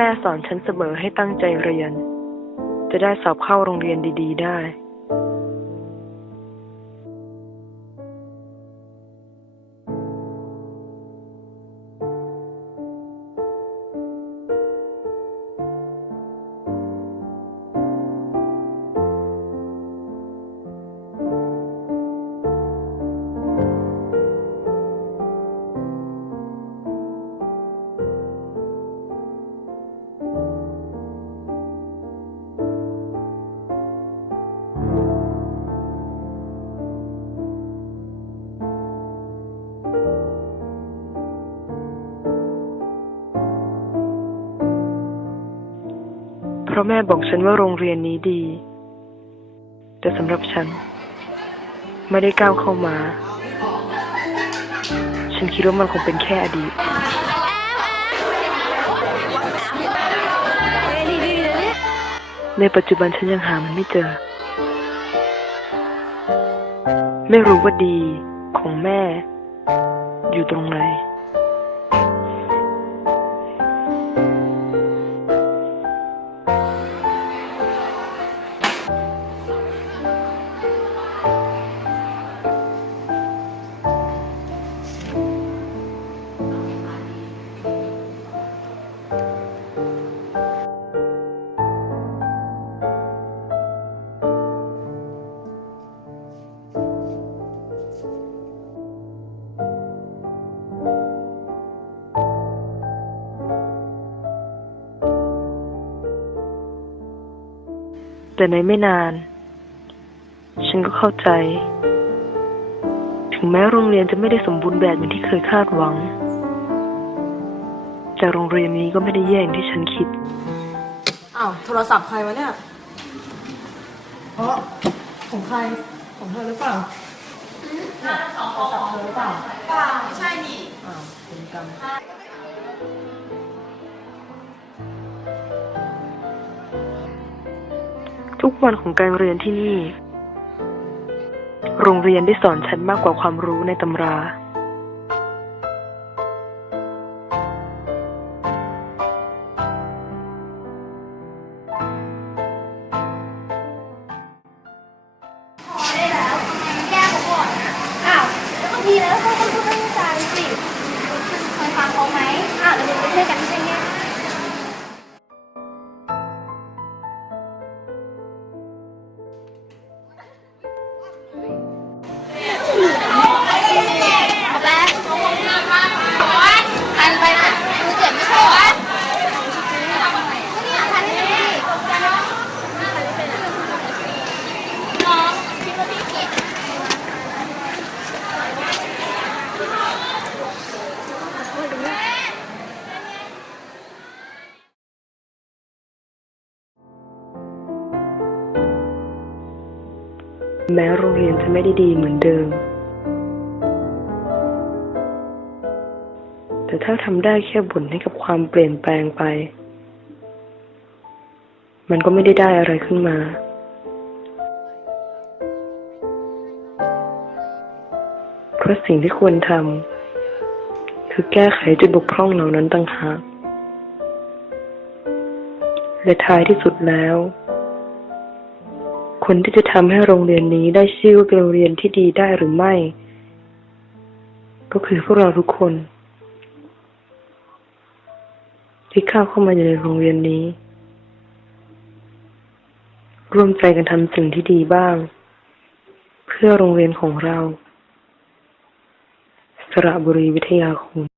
แม่สอนฉันเสมอให้ตั้งใจเรียน จะได้สอบเข้าโรงเรียนดี ๆ ได้ ราะแม่บอกฉันว่าโรงเรียนนี้ดี แต่สำหรับฉัน ไม่ได้ก้าวเข้ามา ฉันคิดว่ามันคงเป็นแค่อดีตในปัจจุบันฉันยังหามันไม่เจอ ไม่รู้ว่าดีของแม่ อยู่ตรงไหน แต่ในไม่นาน ฉันก็เข้าใจ ถึงแม้โรงเรียนจะไม่ได้สมบูรณ์แบบอย่างที่เคยคาดหวังแต่โรงเรียนนี้ก็ไม่ได้แย่อย่างที่ฉันคิด อ้าวโทรศัพท์ใครวะเนี่ยเออของใครของเธอหรือเปล่าเนี่ยโทรศัพท์เธอหรือเปล่าเปล่าไม่ใช่นี่อ้าวเป็นกรรม ทุกวันของการเรียนที่นี่ โรงเรียนได้สอนฉันมากกว่าความรู้ในตำรา พอได้แก้เขาก่อนนะ อ้าว แล้วบางทีแล้วเขาก็พูดไม่เข้าใจสิเคยฟังเขาไหมอ้าวเราเป็นเพื่อนกันใช่ไห แม้โรงเรียนจะไม่ได้ดีเหมือนเดิม แต่ถ้าทำได้แค่บ่นให้กับความเปลี่ยนแปลงไป มันก็ไม่ได้ได้อะไรขึ้นมา เพราะสิ่งที่ควรทำคือแก้ไขจุดบกพร่องเหล่านั้นต่างหากและท้ายที่สุดแล้ว คนที่จะทำให้โรงเรียนนี้ได้ชื่อว่าเป็นโรงเรียนที่ดีได้หรือไม่ ก็คือพวกเราทุกคน ที่เข้าเข้ามาอยู่ในโรงเรียนนี้ ร่วมใจกันทำสิ่งที่ดีบ้าง เพื่อโรงเรียนของเรา สระบุรีวิทยาคม